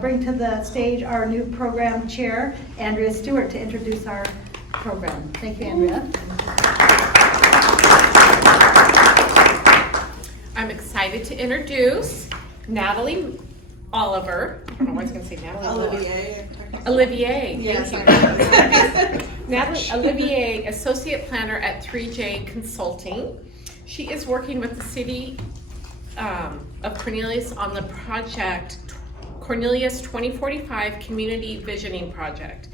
Bring to the stage our new program chair, Andrea Stewart, to introduce our program. Thank you, Andrea. I'm excited to introduce Natalie Oliver. I don't know why I was going to say Natalie Olivier. Olivier. Yes, Thank you. Natalie Olivier, Associate Planner at 3J Consulting. She is working with the City of Cornelius on the project Cornelius 2045 Community Visioning Project.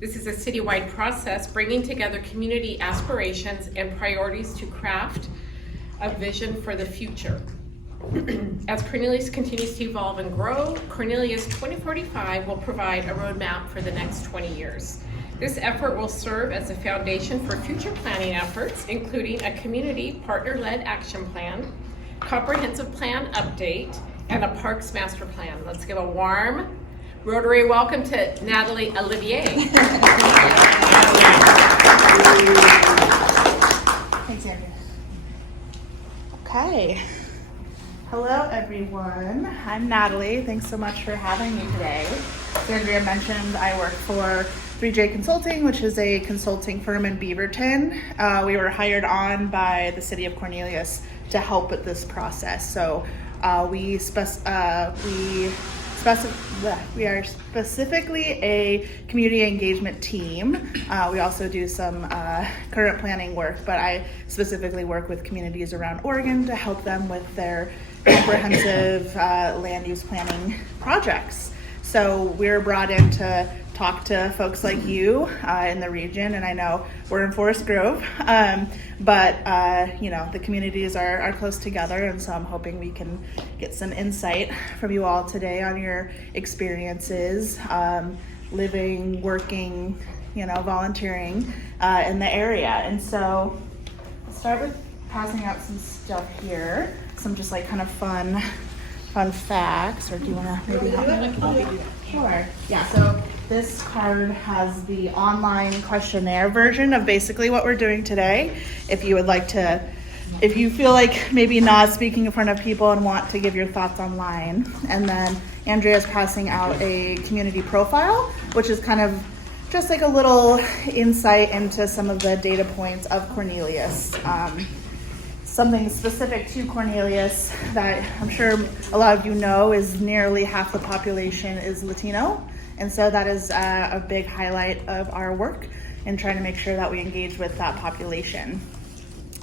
This is a citywide process bringing together community aspirations and priorities to craft a vision for the future. As Cornelius continues to evolve and grow, Cornelius 2045 will provide a roadmap for the next 20 years. This effort will serve as a foundation for future planning efforts, including a community partner-led action plan, comprehensive plan update, and a parks master plan. Let's give a warm Rotary welcome to Natalie Olivier. Thanks, Andrea. Okay. Hello, everyone. I'm Natalie. Thanks so much for having me today. As Andrea mentioned, I work for 3J Consulting, which is a consulting firm in Beaverton. We were hired on by the City of Cornelius to help with this process. So we are specifically a community engagement team. We also do some current planning work, but I specifically work with communities around Oregon to help them with their comprehensive land use planning projects. So we're brought in to talk to folks like you in the region, and I know we're in Forest Grove, but you know, the communities are close together, and so I'm hoping we can get some insight from you all today on your experiences living, working, you know, volunteering in the area. And so I'll start with passing out some stuff here, some just like kind of fun facts, or do you want to maybe help me? Sure. Yeah, so this card has the online questionnaire version of basically what we're doing today. If you would like to, if you feel like maybe not speaking in front of people and want to give your thoughts online. And then Andrea's passing out a community profile, which is kind of just like a little insight into some of the data points of Cornelius. Something specific to Cornelius that I'm sure a lot of you know is nearly half the population is Latino. And so that is a big highlight of our work in trying to make sure that we engage with that population.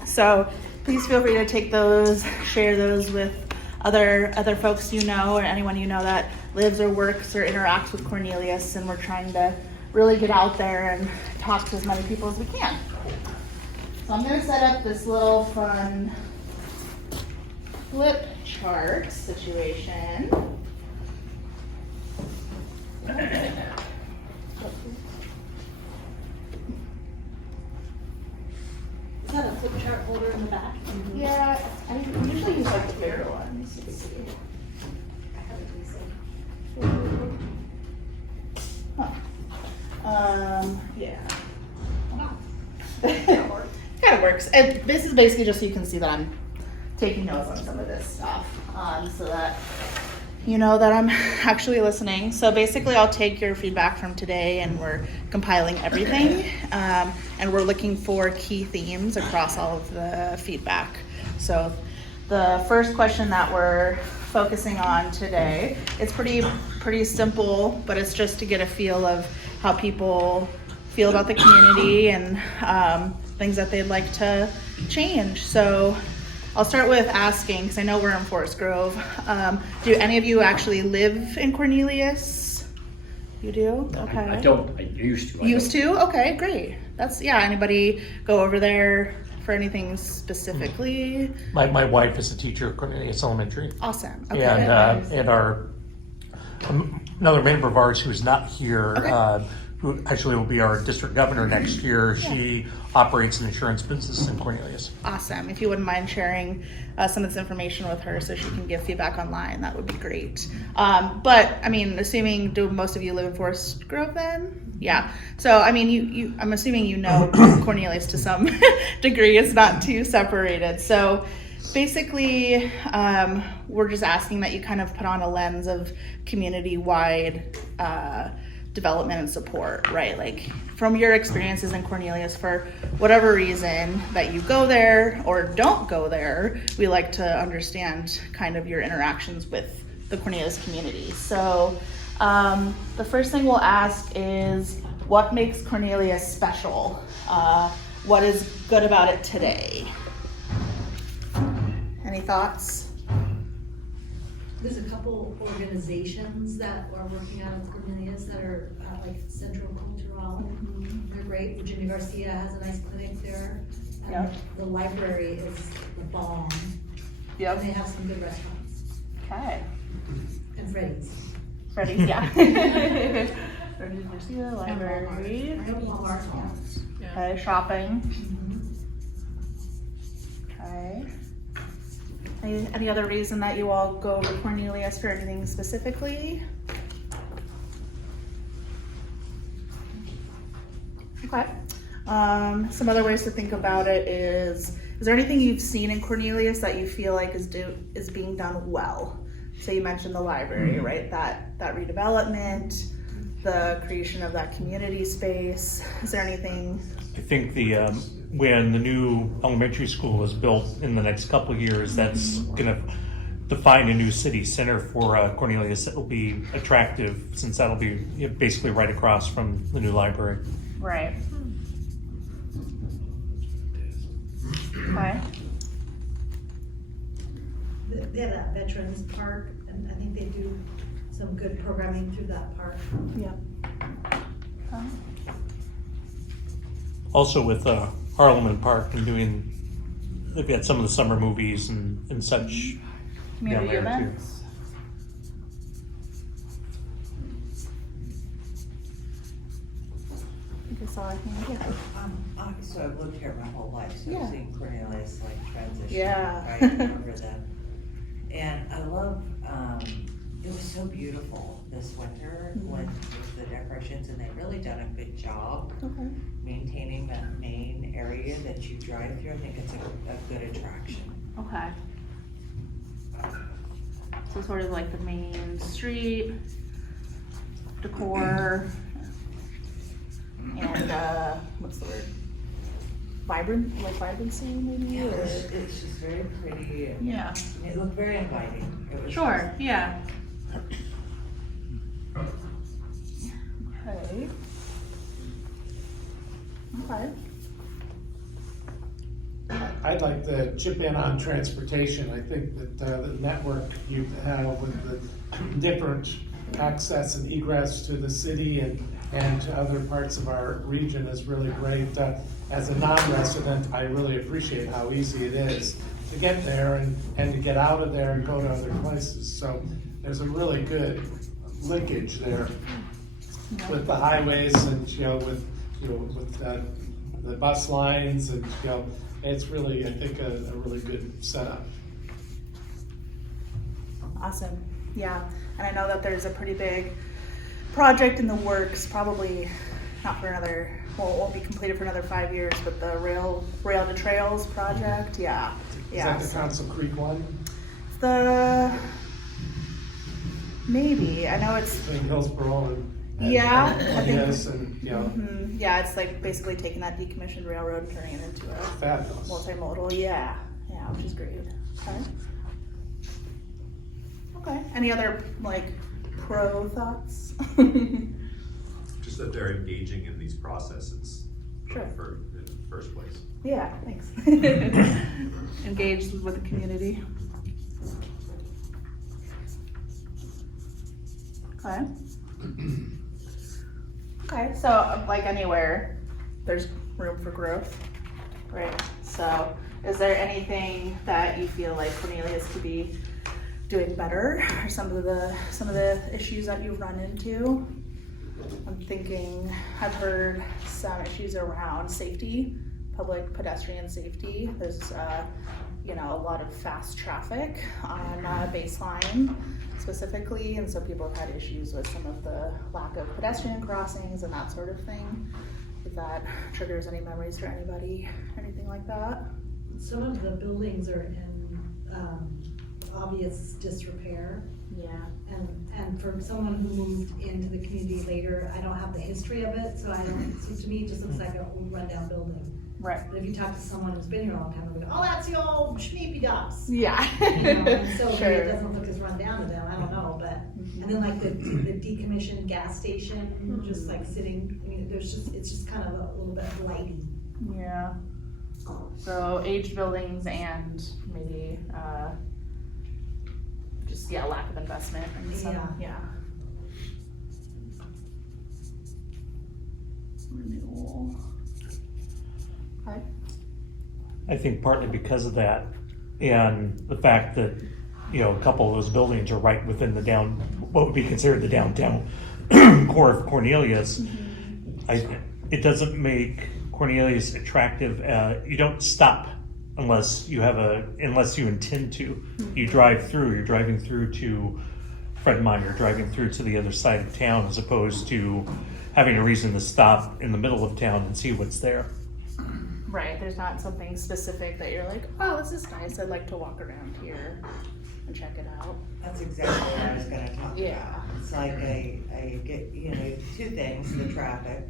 So please feel free to take those, share those with other folks you know, or anyone you know that lives or works or interacts with Cornelius. And we're trying to really get out there and talk to as many people as we can. So I'm going to set up this little fun flip chart situation. Is that a flip chart holder in the back? Mm-hmm. Yeah, I usually use like the bigger ones. Yeah. Kind of works. And this is basically just so you can see that I'm taking notes on some of this stuff, so that you know that I'm actually listening. So basically I'll take your feedback from today, and we're compiling everything, and we're looking for key themes across all of the feedback. So the first question that we're focusing on today, it's pretty simple, but it's just to get a feel of how people feel about the community and things that they'd like to change. So I'll start with asking, because I know we're in Forest Grove, do any of you actually live in Cornelius? You do? Okay. I don't. I used to. Used to? Okay, great. That's, yeah, anybody go over there for anything specifically? My wife is a teacher at Cornelius Elementary. Awesome. Okay. And our another member of ours who's not here, Okay. Who actually will be our district governor next year, she operates an insurance business in Cornelius. Awesome. If you wouldn't mind sharing some of this information with her so she can give feedback online, that would be great. But I mean, assuming, do most of you live in Forest Grove then? Yeah. So I mean, I'm assuming you know Cornelius to some degree. It's not too separated. So Basically, we're just asking that you kind of put on a lens of community-wide development and support, right? Like from your experiences in Cornelius, for whatever reason that you go there or don't go there, we like to understand kind of your interactions with the Cornelius community. So the first thing we'll ask is, what makes Cornelius special? What is good about it today? Any thoughts? There's a couple organizations that are working out of Cornelius that are like Central Cultural. They're great. Virginia Garcia has a nice clinic there. And Yep. the library is the bomb. Yep. And they have some good restaurants. Okay. And Freddy's. Freddy's, yeah. Freddy's Garcia, library. I know Walmart. Yeah. Okay, shopping. Mhm. Okay. Any other reason that you all go to Cornelius for anything specifically? Okay. Some other ways to think about it is there anything you've seen in Cornelius that you feel like is being done well? So you mentioned the library, right? That redevelopment, the creation of that community space. Is there anything? I think when the new elementary school is built in the next couple of years, that's going to define a new city center for Cornelius. That will be attractive since that'll be basically right across from the new library. Right. Okay. They have that Veterans Park, and I think they do some good programming through that park. Yep. Okay. Also with Harleman Park and they've got some of the summer movies and such down Community there too. events. I think I saw it. Yeah. So I've lived here my whole life, so Yeah. I've seen Cornelius like transition Yeah. right over them. And I love, it was so beautiful this winter with the decorations, and they've really done a good job Okay. maintaining that main area that you drive through. I think it's a good attraction. Okay. So sort of like the main street decor and what's the word? Vibrancy maybe? Yeah, Or- it's just very pretty, and Yeah. it looked very inviting. It was Sure. Yeah. Okay. Okay. I'd like to chip in on transportation. I think that the network you have with the different access and egress to the city and to other parts of our region is really great. As a non-resident, I really appreciate how easy it is to get there and to get out of there and go to other places. So there's a really good linkage there with the highways and, with the bus lines and, it's really, I think, a really good setup. Awesome. Yeah. And I know that there's a pretty big project in the works, probably not for another, well, it won't be completed for another 5 years, but the Rail to Trails project. Yeah. Is Yeah. that the Council Creek one? Maybe. I know it's, In Hillsborough and. Yeah, I think- Yes, and, yeah, it's like basically taking that decommissioned railroad and turning it into a fabulous. multimodal. Yeah. Yeah, which is great. Okay. Okay. Any other pro thoughts? Just that they're engaging in these processes Sure. in the first place. Yeah, thanks. Engaged with the community. Okay. Okay, so like anywhere, there's room for growth, right? So is there anything that you feel like Cornelius could be doing better, or some of the issues that you've run into? I'm thinking, I've heard some issues around safety, public pedestrian safety. There's a lot of fast traffic on Baseline specifically, and so people have had issues with some of the lack of pedestrian crossings and that sort of thing. If that triggers any memories for anybody, anything like that. Some of the buildings are in obvious disrepair. Yeah. And for someone who moved into the community later, I don't have the history of it, so so to me, it just looks like an old rundown building. Right. But if you talk to someone who's been here a long time, they'll go, oh, that's the old Schneepy Dots. Yeah. You know, and so maybe Sure. it doesn't look as run down to them, I don't know, but, and then like the decommissioned gas station, just like sitting, I mean, it's just kind of a little bit blighty. Yeah. So aged buildings and maybe just lack of investment and some Yeah. Renewal. Okay. I think partly because of that and the fact that, a couple of those buildings are right within what would be considered the downtown core of Cornelius. It doesn't make Cornelius attractive. You don't stop unless you intend to. You drive through. You're driving through to Fred Meyer, driving through to the other side of town, as opposed to having a reason to stop in the middle of town and see what's there. Right, there's not something specific that you're like, oh, this is nice, I'd like to walk around here and check it out. That's exactly what I was gonna talk Yeah. about. It's like I get, two things, the traffic.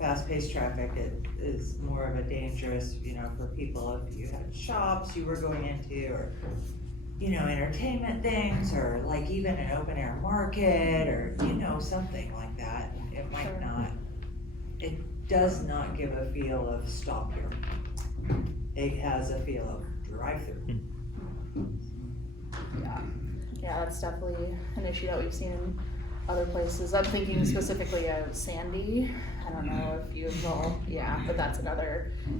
Fast-paced traffic is more of a dangerous, for people if you had shops you were going into, or, entertainment things, or like even an open-air market, or, something like that. It might Sure. not, it does not give a feel of stop here. It has a feel of drive-through. Yeah, that's definitely an issue that we've seen in other places. I'm thinking specifically of Sandy. I don't know if you've all, but that's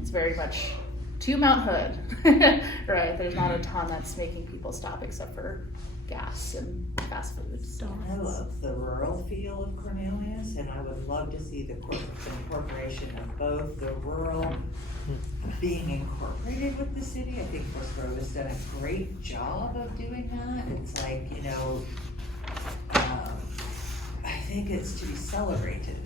it's very much to Mount Hood, right? There's not a ton that's making people stop except for gas and fast food. I love the rural feel of Cornelius, and I would love to see the incorporation of both the rural being incorporated with the city. I think West Grove has done a great job of doing that. It's like, I think it's to be celebrated.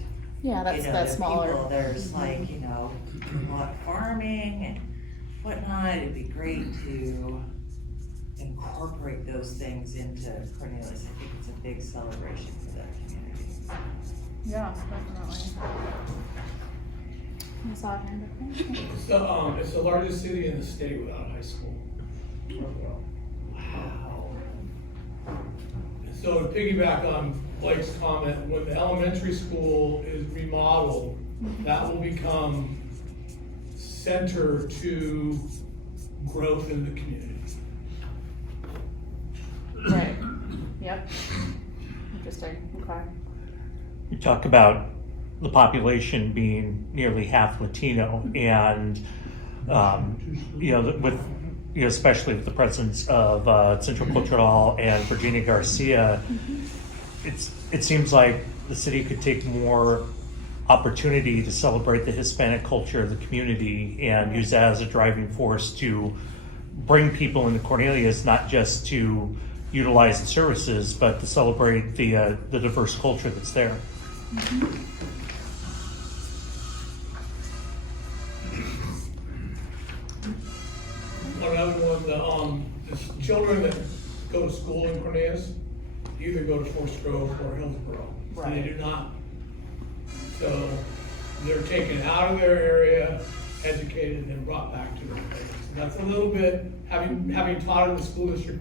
Yeah, that's the that smaller. People, there's like, a lot of farming and whatnot. It'd be great to incorporate those things into Cornelius. I think it's a big celebration for that community. Yeah, definitely. You saw a hand up there? It's the largest city in the state without a high school. Wow. So to piggyback on Blake's comment, when the elementary school is remodeled, that will become center to growth in the community. Right. Yep. Interesting. Okay. You talk about the population being nearly half Latino, and especially with the presence of Central Cultural and Virginia Garcia, it seems like the city could take more opportunity to celebrate the Hispanic culture of the community and use that as a driving force to bring people into Cornelius, not just to utilize the services, but to celebrate the diverse culture that's there. Another one, the children that go to school in Cornelius either go to Forest Grove or Hillsborough. Right. They do not. So they're taken out of their area, educated, and then brought back to their place. That's a little bit, having taught in the school district,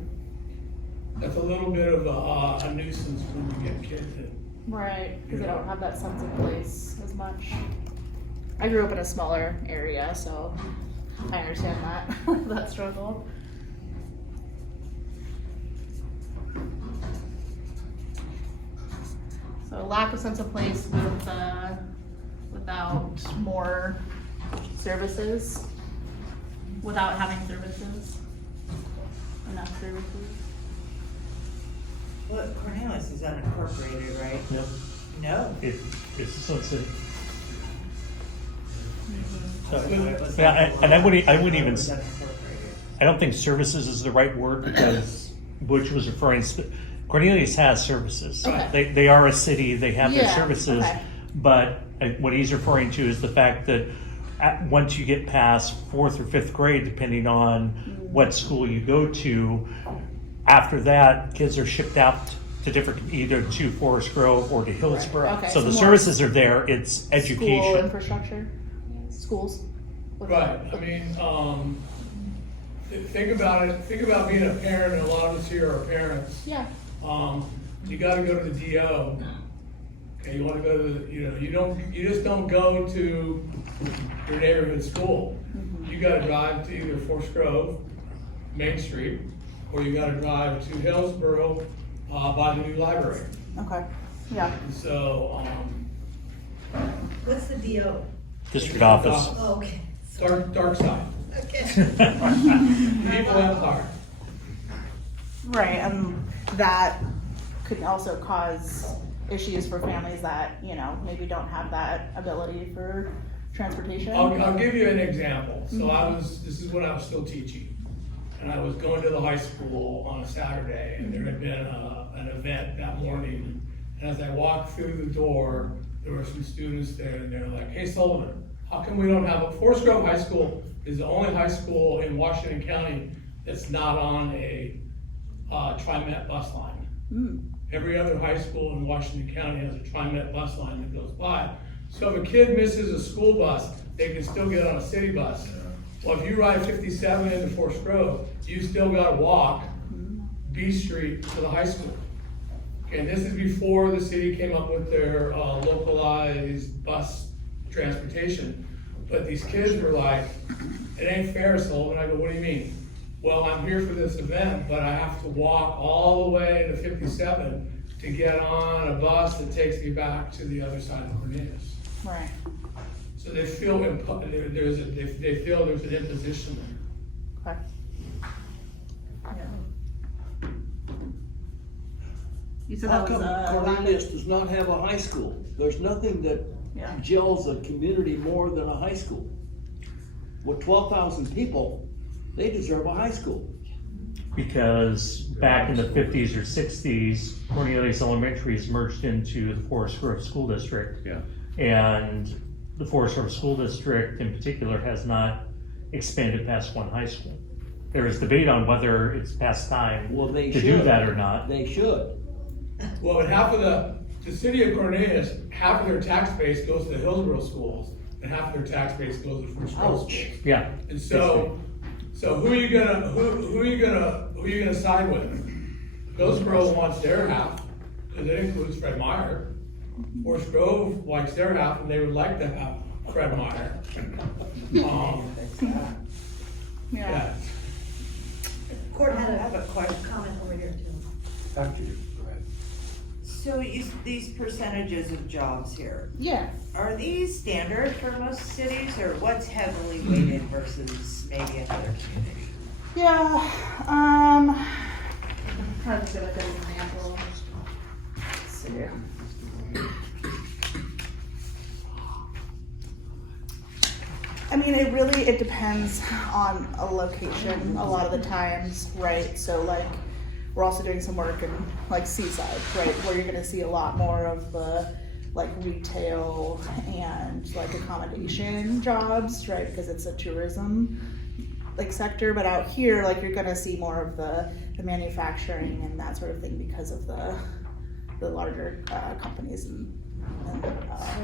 that's a little bit of a nuisance when you get kids in. Right, because they don't have that sense of place as much. I grew up in a smaller area, so I understand that struggle. So lack of sense of place with without more services, without having services, enough services. Well, Cornelius is unincorporated, right? Yep. No. It's a city. Was Yeah, that- and I wouldn't even. was unincorporated. I don't think services is the right word, because Butch was referring. Cornelius has services. Okay. They are a city. They have their Yeah, services, okay. but what he's referring to is the fact that once you get past 4th or 5th grade, depending on what school you go to, after that, kids are shipped out to different, either to Forest Grove or to Hillsborough. Okay, So so the more services are there, it's School education. infrastructure, schools. Right, I mean, think about it, think about being a parent, and a lot of us here are parents. Yeah. You gotta go to the DO. Okay, you wanna go to the, you just don't go to your neighborhood school. You gotta drive to either Forest Grove, Main Street, or you gotta drive to Hillsborough, by the new library. Okay, yeah. And so, What's the DO? District office. Oh, okay. dark side, Okay. evil empire. Right, and that could also cause issues for families that, maybe don't have that ability for transportation. I'll give you an example. So this is when I was still teaching. And I was going to the high school on a Saturday, and there had been an event that morning. And as I walked through the door, there were some students there, and they're like, "Hey Sullivan, how come we don't have Forest Grove High School is the only high school in Washington County that's not on a TriMet bus line. Every other high school in Washington County has a TriMet bus line that goes by. So if a kid misses a school bus, they can still get on a city bus. Well, if you ride 57 into Forest Grove, you still gotta walk B Street to the high school. Okay, and this is before the city came up with their localized bus transportation. But these kids were like, "It ain't fair, Sullivan." I go, "What do you mean?" "Well, I'm here for this event, but I have to walk all the way to 57 to get on a bus that takes me back to the other side of Cornelius." Right. So they feel they feel there's an imposition there. Okay. Yeah. You said How that was come Cornelius does not have a high school? There's nothing that Yeah. gels a community more than a high school. With 12,000 people, they deserve a high school. Because back in the 50s or 60s, Cornelius Elementary is merged into the Forest Grove School District. Yeah. And the Forest Grove School District in particular has not expanded past one high school. There is debate on whether it's past time Well, they to should. do that or not. They should. Well, and half of the city of Cornelius, half of their tax base goes to the Hillsborough schools, and half of their tax base goes to Forest Grove schools. Yeah. And so who are you gonna side with? Hillsborough wants their half, because it includes Fred Meyer. Forest Grove likes their half, and they would like to have Fred Meyer. Yeah. Court had I have a question. comment over here too. After you, go ahead. So these percentages of jobs here, Yeah. are these standard for most cities, or what's heavily weighted versus maybe another community? Yeah. I'm trying to think of a good example. Let's see. I mean, it depends on a location a lot of the times, right? So like, we're also doing some work in like Seaside, right? Where you're gonna see a lot more of the like retail and like accommodation jobs, right? Because it's a tourism like sector, but out here, like you're gonna see more of the manufacturing and that sort of thing because of the larger companies and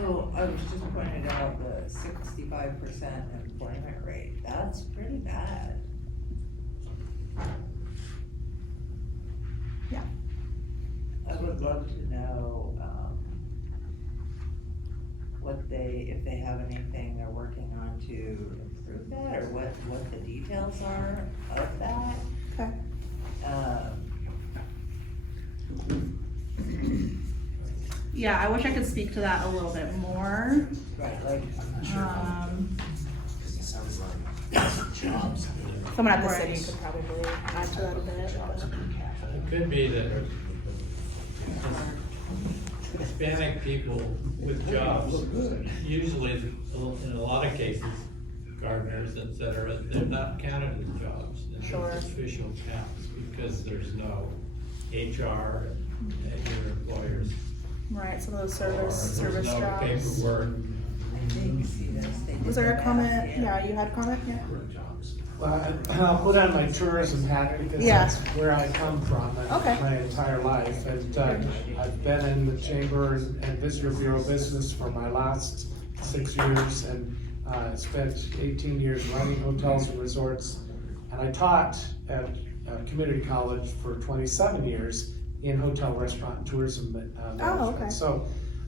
So I was just pointing out the 65% employment rate, that's pretty bad. Yeah. I would love to know, if they have anything they're working on to improve that, or what the details are of that. Okay. Yeah, I wish I could speak to that a little bit more. Right, like, Someone at the city could probably add to that a bit. It could be that Hispanic people with jobs, usually in a lot of cases, gardeners, et cetera, they're not counted as jobs in Sure. those official counts because there's no HR at your employers. Right, some of those Or service there's no jobs. paperwork You see this, they did Was there the a comment? math, Yeah, you had a comment? Yeah. Well, I'll put on my tourism hat because Yeah. that's where I come from and Okay. my entire life. And I've been in the Chamber and Visitor Bureau business for my last 6 years, and spent 18 years running hotels and resorts. And I taught at community college for 27 years in hotel, restaurant, and tourism management. okay. So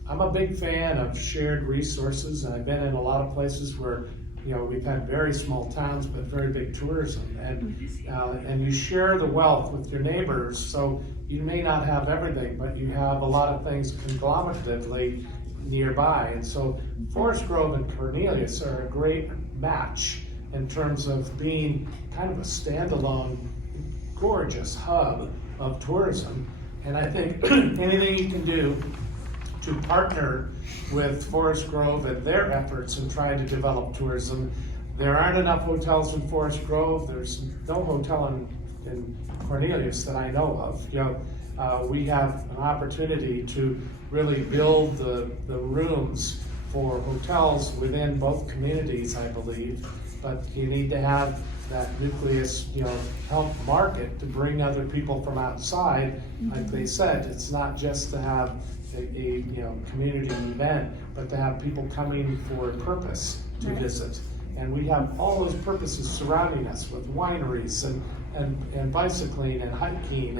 I'm a big fan of shared resources, and I've been in a lot of places where, you know, we've had very small towns, but very big tourism. And you share the wealth with your neighbors, so you may not have everything, but you have a lot of things conglomeratively nearby. And so Forest Grove and Cornelius are a great match in terms of being kind of a standalone, gorgeous hub of tourism. And I think anything you can do to partner with Forest Grove and their efforts in trying to develop tourism. There aren't enough hotels in Forest Grove. There's no hotel in Cornelius that I know of. You know, we have an opportunity to really build the rooms for hotels within both communities, I believe. But you need to have that nucleus, you know, help market to bring other people from outside. Like they said, it's not just to have a you know, community event, but to have people coming for a purpose to visit. And we have all those purposes surrounding us with wineries and bicycling and hiking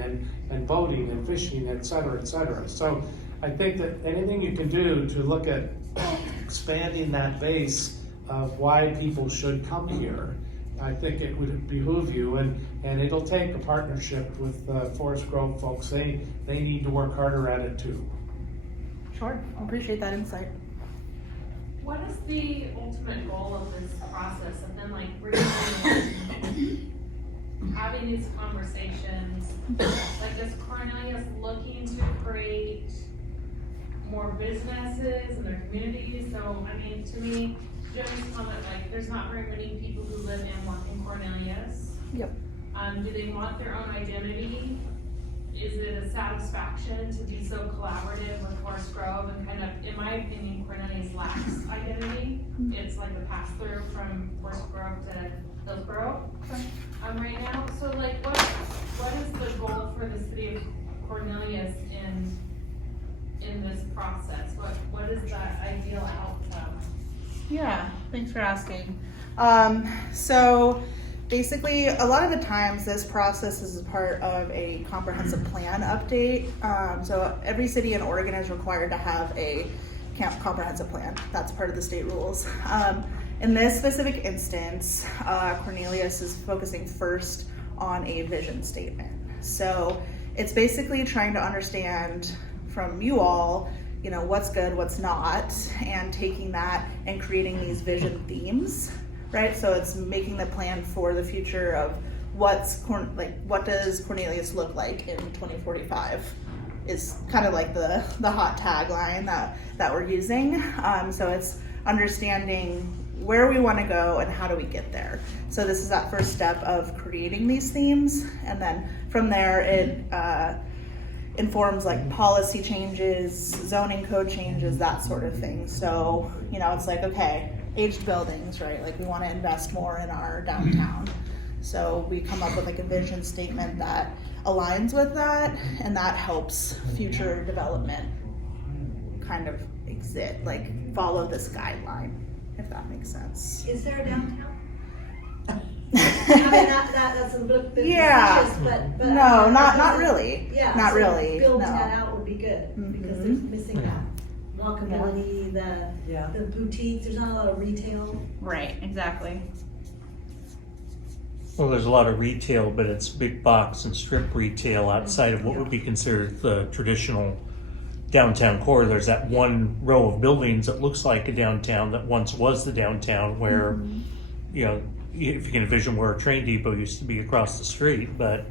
and boating and fishing, et cetera, et cetera. So I think that anything you can do to look at expanding that base of why people should come here, I think it would behoove you, and it'll take a partnership with Forest Grove folks. They need to work harder at it too. Sure, I appreciate that insight. What is the ultimate goal of this process of then like bringing having these conversations? Like, is Cornelius looking to create more businesses in their communities? So, I mean, to me, Joey's comment, like, there's not very many people who live and work in Cornelius. Yep. Do they want their own identity? Is it a satisfaction to be so collaborative with Forest Grove and kind of, in my opinion, Cornelius lacks identity. It's like a pass through from Forest Grove to Hillsborough right now. So like, what is the goal for the city of Cornelius in this process? What is that ideal outcome? Yeah, thanks for asking. So basically, a lot of the times this process is a part of a comprehensive plan update. So every city in Oregon is required to have a comprehensive plan. That's part of the state rules. In this specific instance, Cornelius is focusing first on a vision statement. So it's basically trying to understand from you all, you know, what's good, what's not, and taking that and creating these vision themes, right? So it's making the plan for the future of what does Cornelius look like in 2045 is kind of like the hot tagline that we're using. So it's understanding where we want to go and how do we get there. So this is that first step of creating these themes, and then from there it informs like policy changes, zoning code changes, that sort of thing. So, you know, it's like, okay, aged buildings, right? Like we want to invest more in our downtown. So we come up with like a vision statement that aligns with that, and that helps future development kind of like follow this guideline, if that makes sense. Is there a downtown? I mean, that's a little bit Yeah. facetious, but No, not really. Yeah, Not so really, building no. that out would be good, because Mhm. there's missing that walkability, Yeah. the boutiques, there's not a lot of retail. Right, exactly. Well, there's a lot of retail, but it's big box and strip retail outside of what would be considered the traditional downtown core. There's that one row of buildings that looks like a downtown that once was the downtown, where, you know, if you can envision where a train depot used to be across the street, but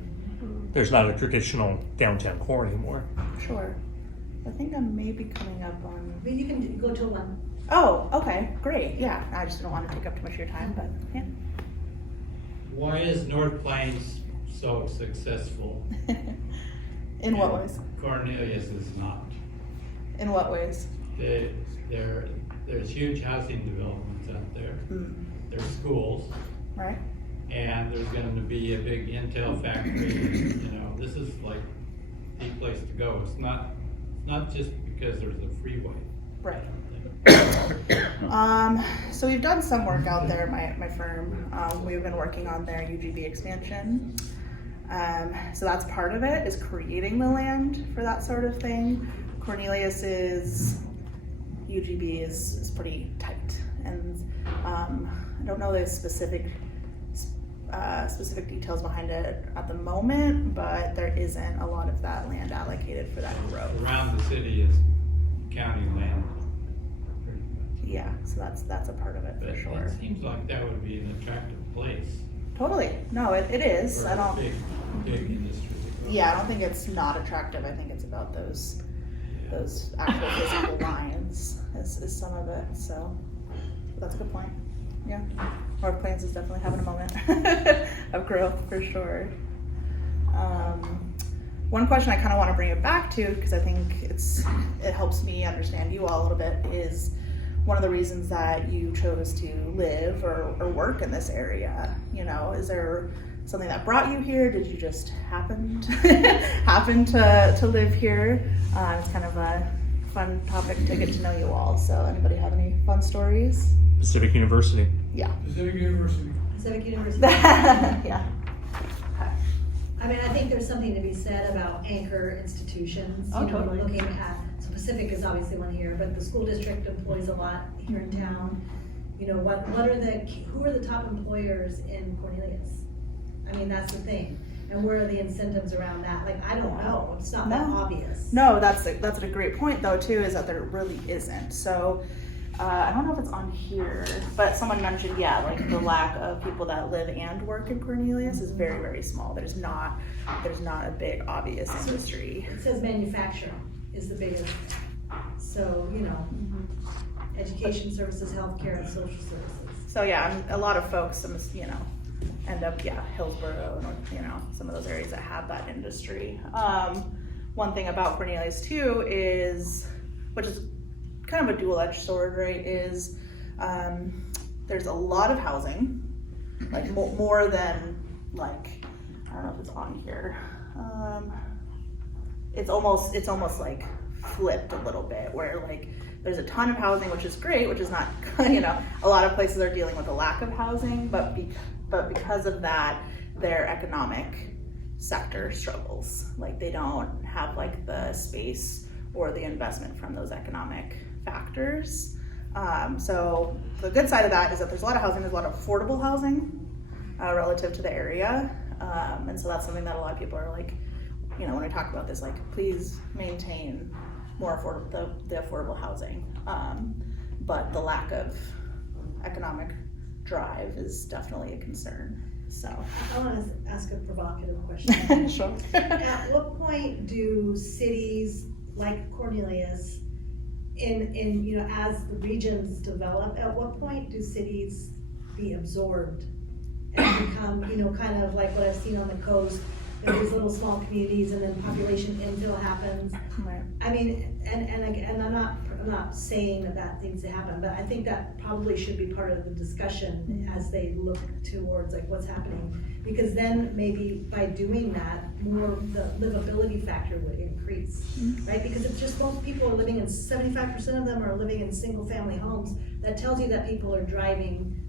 there's not a traditional downtown core anymore. Sure. I think I may be coming up I on. mean, you can go to one. Oh, okay, great. Yeah, I just don't want to take up too much of your time, but yeah. Why is North Plains so successful? In what ways? Cornelius is not. In what ways? They're there's huge housing developments out there. Mm. There's schools, Right? and there's going to be a big Intel factory. You know, this is like the place to go. It's not just because there's a freeway. Right. So we've done some work out there, my firm. We've been working on their UGB expansion. So that's part of it, is creating the land for that sort of thing. Cornelius's UGB is pretty tight, and I don't know the specific details behind it at the moment, but there isn't a lot of that land allocated for that growth. Around the city is county land. pretty much. Yeah, so that's a part of it But for sure. it seems like that would be an attractive place Totally. No, it is. for I a don't. big industry. to go. Yeah, I don't think it's not attractive. I think it's about those actual physical lines is some of it. So that's a good point. Yeah, North Plains is definitely having a moment of growth for sure. One question I kind of want to bring it back to, because I think it helps me understand you all a little bit, is one of the reasons that you chose to live or work in this area. You know, is there something that brought you here? Did you just happen to live here? It's kind of a fun topic to get to know you all. So anybody have any fun stories? Pacific University. Yeah. Pacific University. Pacific University. Yeah. I mean, I think there's something to be said about anchor institutions. Oh, You know, totally. Looking at, so Pacific is obviously one here, but the school district employs a lot here in town. You know, who are the top employers in Cornelius? I mean, that's the thing. And where are the incentives around that? Like, I don't know, it's not that No. obvious. No, that's a great point though too, is that there really isn't. So I don't know if it's on here, but someone mentioned, yeah, like the lack of people that live and work in Cornelius is very, very small. There's not a big obvious industry. It says manufacturing is the biggest. So, you know, education services, healthcare, and social services. So yeah, a lot of folks, end up, Hillsborough, and, some of those areas that have that industry. One thing about Cornelius too is, which is kind of a dual-edged sword, right, is there's a lot of housing, like more than, like, I don't know if it's on here. It's almost like flipped a little bit, where like there's a ton of housing, which is great, which is not, a lot of places are dealing with a lack of housing, but because of that, their economic sector struggles. Like they don't have like the space or the investment from those economic factors. So the good side of that is that there's a lot of housing, there's a lot of affordable housing relative to the area. And so that's something that a lot of people are like, when we talk about this, like, please maintain more affordable, the affordable housing. But the lack of economic drive is definitely a concern, so. I want to ask a provocative question. Sure. At what point do cities like Cornelius, as the regions develop, at what point do cities be absorbed and become, kind of like what I've seen on the coast, these little small communities, and then population infill happens? Right. I mean, and I'm not saying that needs to happen, but I think that probably should be part of the discussion as they look towards like what's happening, because then maybe by doing that, more the livability factor would increase, right? Because if just most people are living in 75% of them are living in single family homes, that tells you that people are driving.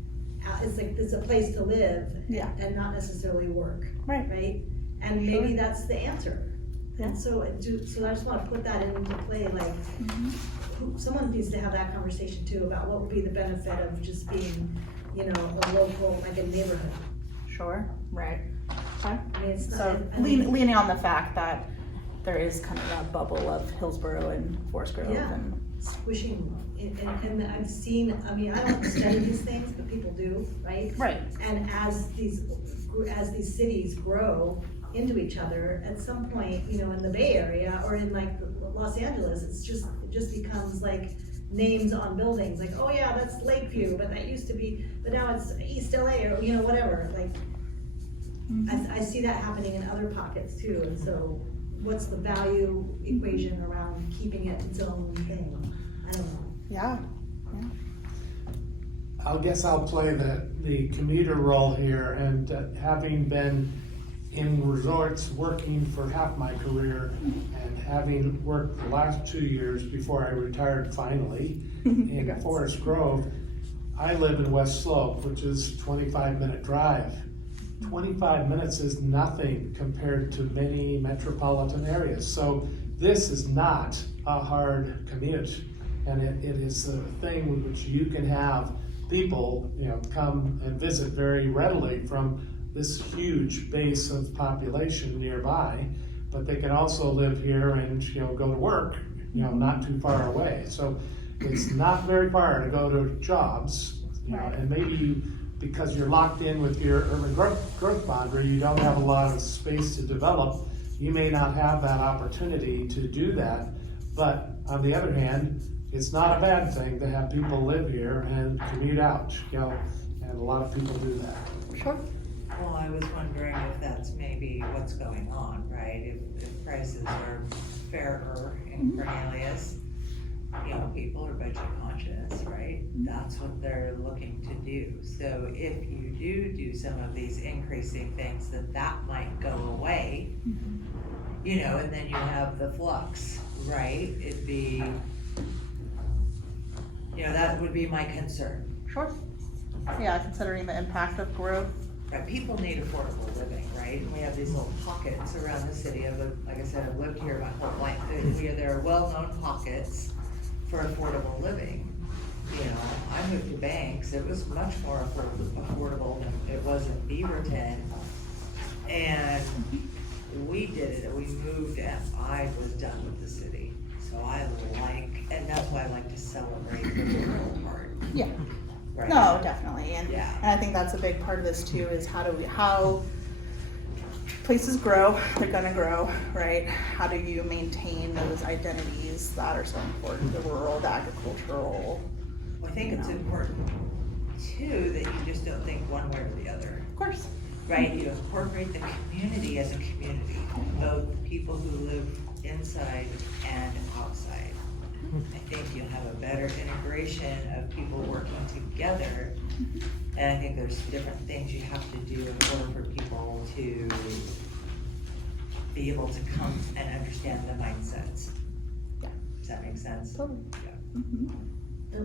It's a place to live, Yeah. and not necessarily work, Right. right? And maybe that's the answer. Yeah. And so I just want to put that into play, like, someone needs to have that conversation too about what would be the benefit of just being, a local, like a neighborhood. Sure, right. Okay. I mean, it's not. So I mean, leaning on the fact that there is kind of that bubble of Hillsborough and Forest Grove Yeah. and squishing, and I've seen, I don't study these things, but people do, right? right. And as these cities grow into each other, at some point, in the Bay Area or in like Los Angeles, it just becomes like names on buildings, like, oh yeah, that's Lakeview, but that used to be, but now it's East LA, or whatever. Like, I see that happening in other pockets too. And so, what's the value equation around keeping it its own thing? I don't know. Yeah. I guess I'll play the commuter role here, and having been in resorts working for half my career and having worked the last 2 years before I retired finally in Forest Grove, I live in West Slope, which is 25-minute drive. 25 minutes is nothing compared to many metropolitan areas. So this is not a hard commute, and it is a thing with which you can have people, come and visit very readily from this huge base of population nearby, but they can also live here and, go to work, not too far away. So it's not very far to go to jobs, and maybe because you're locked in with your urban growth boundary, you don't have a lot of space to develop. You may not have that opportunity to do that, but on the other hand, it's not a bad thing to have people live here and commute out, and a lot of people do that. Sure. Well, I was wondering if that's maybe what's going on, right? If prices are fairer in Cornelius, people are budget conscious, right? That's what they're looking to do. So if you do some of these increasing things, that might go away, and then you have the flux, right? It'd be, that would be my concern. Sure. Yeah, considering the impact of growth. Right, people need affordable living, right? And we have these little pockets around the city. Like I said, I've lived here my whole life. There are well-known pockets for affordable living. I moved to Banks. It was much more affordable than it was in Beaverton. And we did it, and we moved, and I was done with the city. So and that's why I like to celebrate the rural part. Yeah. Right? No, definitely, and Yeah. I think that's a big part of this too. Is how places grow, they're gonna grow, right? How do you maintain those identities that are so important? The rural, the agricultural. Well, I think it's important too that you just don't think one way or the other. Of course. Right, you incorporate the community as a community, both people who live inside and outside. I think you'll have a better integration of people working together. And I think there's different things you have to do in order for people to be able to come and understand the mindsets. Yeah. Does that make sense? Totally. Yeah.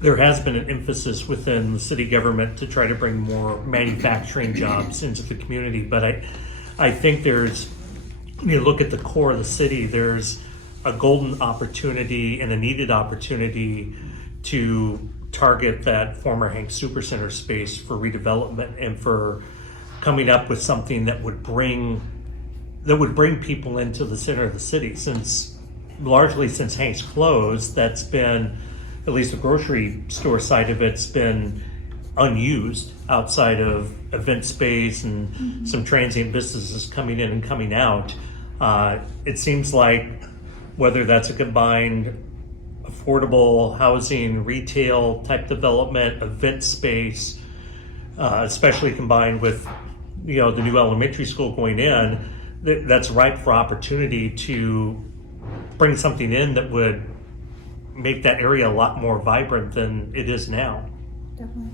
There has been an emphasis within the city government to try to bring more manufacturing jobs into the community, but I think when you look at the core of the city, there's a golden opportunity and a needed opportunity to target that former Hank Supercenter space for redevelopment and for coming up with something that would bring people into the center of the city. Largely since Hank's closed, that's been, at least the grocery store side of it's been unused outside of event space and some transient businesses coming in and coming out. It seems like whether that's a combined affordable housing, retail type development, event space, especially combined with the new elementary school going in, that's ripe for opportunity to bring something in that would make that area a lot more vibrant than it is now. Definitely.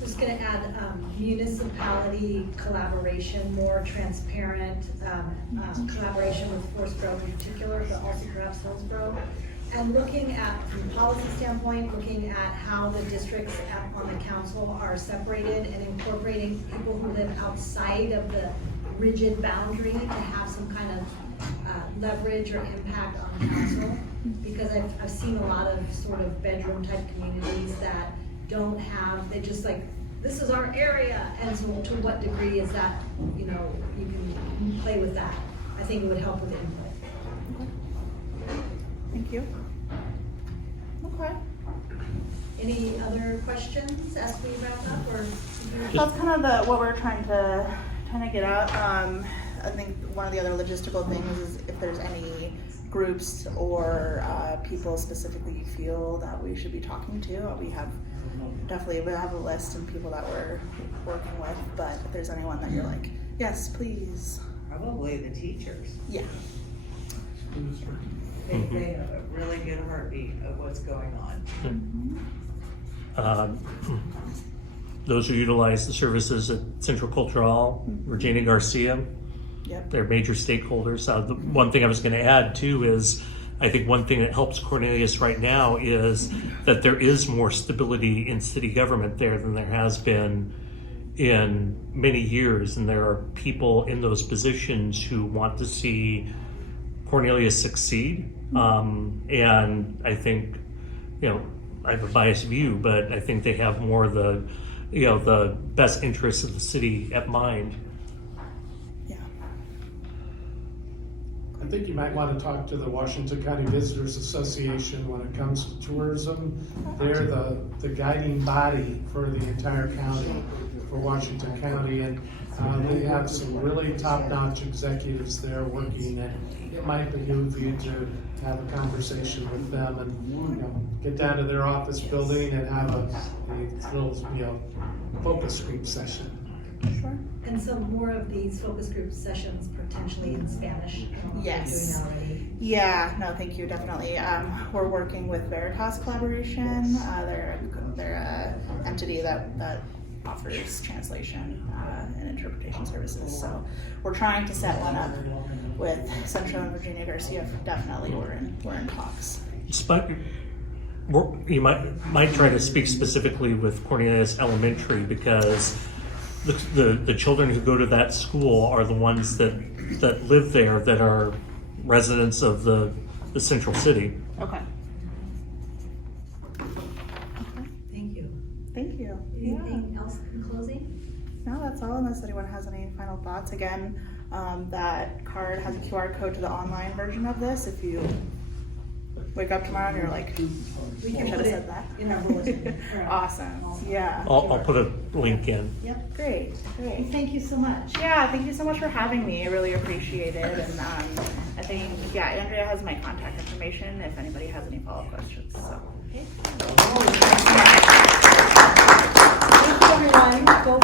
Just gonna add municipality collaboration, more transparent collaboration with Forest Grove in particular, but also perhaps Hillsborough. And looking at, from a policy standpoint, looking at how the districts on the council are separated and incorporating people who live outside of the rigid boundary to have some kind of leverage or impact on the council. Because I've seen a lot of sort of bedroom type communities that don't have, they just like, this is our area, and so to what degree is that, you can play with that. I think it would help with input. Thank you. Okay. Any other questions as we wrap up, or? That's kind of what we're trying to get at. I think one of the other logistical things is if there's any groups or people specifically you feel that we should be talking to. We have a list and people that we're working with, but if there's anyone that you're like, yes, please. Probably the teachers. Yeah. They have a really good heartbeat of what's going on. Those who utilize the services at Central Cultural, Regina Garcia, Yep. they're major stakeholders. The one thing I was going to add too is, I think one thing that helps Cornelius right now is that there is more stability in city government there than there has been in many years, and there are people in those positions who want to see Cornelius succeed. And I think, I have a biased view, but I think they have more the best interests of the city at mind. Yeah. I think you might want to talk to the Washington County Visitors Association when it comes to tourism. They're the guiding body for the entire county, for Washington County, and they have some really top-notch executives there working, and it might behoove you to have a conversation with them and get down to their office building and have a little focus group session. Sure. And so more of these focus group sessions potentially in Spanish. Yes. Doing that already. Yeah, no, thank you, definitely. We're working with Veritas Collaboration. They're an entity that offers translation and interpretation services. So we're trying to set one up with Central and Virginia Garcia. Definitely, we're in talks. You might try to speak specifically with Cornelius Elementary, because the children who go to that school are the ones that live there, that are residents of the central city. Okay. Thank you. Thank you. Anything else in closing? No, that's all, unless anyone has any final thoughts. Again, that card has a QR code to the online version of this. If you wake up tomorrow and you're like, We I can should have put said it that. in our bulletin. Awesome. Yeah. I'll put a link in. Yep. Great. Thank you so much. Yeah, thank you so much for having me. I really appreciate it. And I think, Andrea has my contact information if anybody has any follow-up questions. So. Okay.